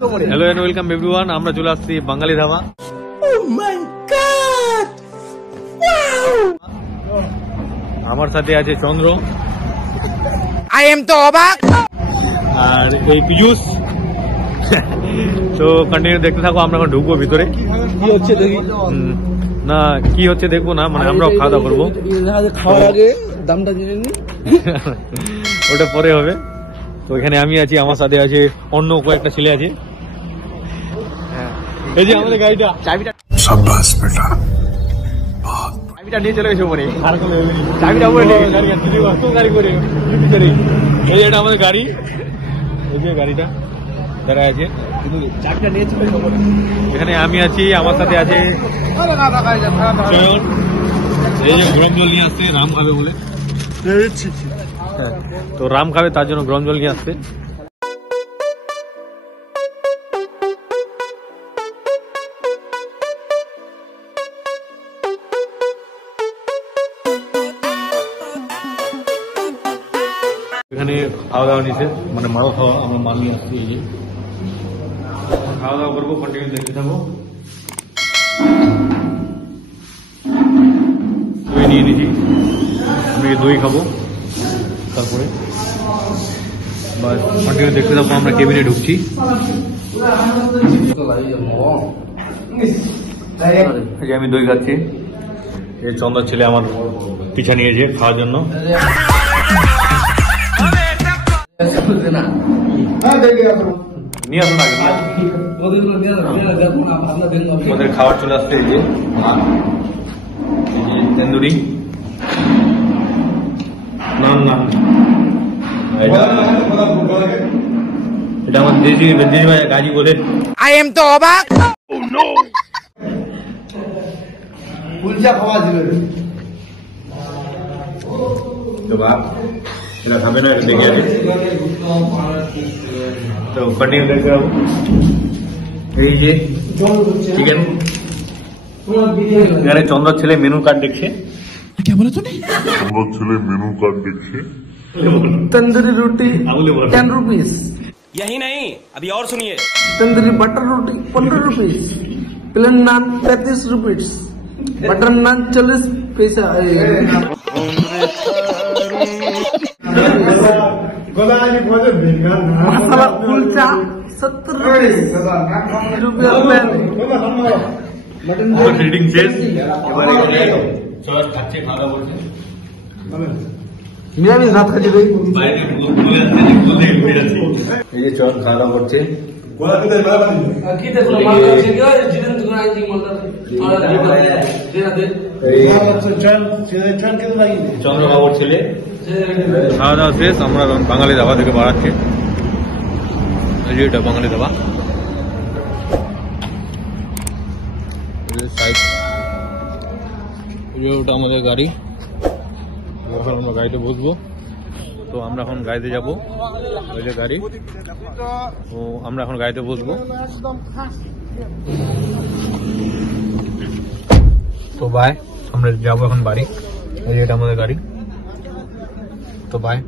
Hello and welcome everyone, আমরা চলে আসছি বাঙালি ধাবা। আমার সাথে আছে চন্দ্র, আই এম তো অবাক, আর এই পীযুষ। তো কন্টিনিউ দেখতে থাকো, আমরা এখন ঢুকবো ভিতরে। কি হচ্ছে দেখি না কি হচ্ছে দেখবো না, মানে আমরাও খাওয়া দাওয়া করবো। খাওয়ার আগে দামটা জেনে নি, ওটা পরে হবে। তো এখানে আমি আছি, আমার সাথে আছে অন্য কয়েকটা ছেলে আছে। এই যে আমাদের গাড়িটা, চাবিটা शाबाश बेटा, চাবিটা নিয়ে চলে গেছে উপরে, চাবিটা উপরে গাড়ি করে ভিতরে। এই এটা আমাদের গাড়ি, এই যে গাড়িটা দাঁড়া আছে, চাবিটা নিয়ে চলে গেছে উপরে। এখানে আমি আছি, আমার সাথে আছে চয়ন। এই যে গরম জল নিয়ে আসছে, রাম খাবে বলে। তো রাম খাবে, তার জন্য গরম জল নিয়ে আসছে। এখানে খাওয়া দাওয়া নিচে, মানে মারো খাওয়া, আমরা মাল নিয়ে আসছি। এই যে খাওয়া দাওয়া করবো, কন্টিনিউ দেখতে থাকবো। দই নিয়ে নিয়েছি, আমি দই খাবো, তারপরে বাস কন্টিনিউ দেখতে থাকবো। আমরা কেবিনে ঢুকছি। এই যে আমি দই খাচ্ছি, এই চন্দ্র ছেলে আমার পিছা নিয়েছে খাওয়ার জন্য। নিয়ে আসুন আগে, আমাদের খাবার চলে আসছে। এই যে ভাত, এই যে তন্দুরি, নান নান, এটা আমার দেশি ভাই গাজি বলে। আই এম তো অবাক। তো ভাত এটা খাবে না, দেখে আছে। তো কন্টিনিউ দেখতে পাবো। এই যে চিকেন, এখানে চন্দ্র ছেলে মেনু কার্ড দেখছে। मेनू कार्ड देखिए। तंदूरी रोटी 10 रुपीज, यही नहीं अभी और सुनिए, तंदूरी बटर रोटी 15 रुपीज, प्लेन नान 35 रुपीज, बटर नान 40 पैसा, मसाला कुलचा 70 रुपीज, রিডিং শেষ, এবারে চল খাচ্ছে, খাওয়া দাওয়া করছে। নিরামিষ ভাত খাচ্ছি ভাই। বাইরে বলে আসছে যে বলে বের আছে। এই যে চল খাওয়া দাওয়া করছে। চন্দ্রবাবুর ছেলে খাওয়া দাওয়া শেষ, আমরা বাঙালি ধাবা থেকে বাড়াচ্ছি। এই যে এটা বাঙালি ধাবা, ওটা আমাদের গাড়ি। আমরা গাড়িতে বসবো, তো আমরা এখন গাড়িতে যাবো। ওই যে গাড়ি, তো আমরা এখন গাড়িতে বসবো। তো বাই, আমরা যাবো এখন বাড়ি। এই যে এটা আমাদের গাড়ি, তো বাই।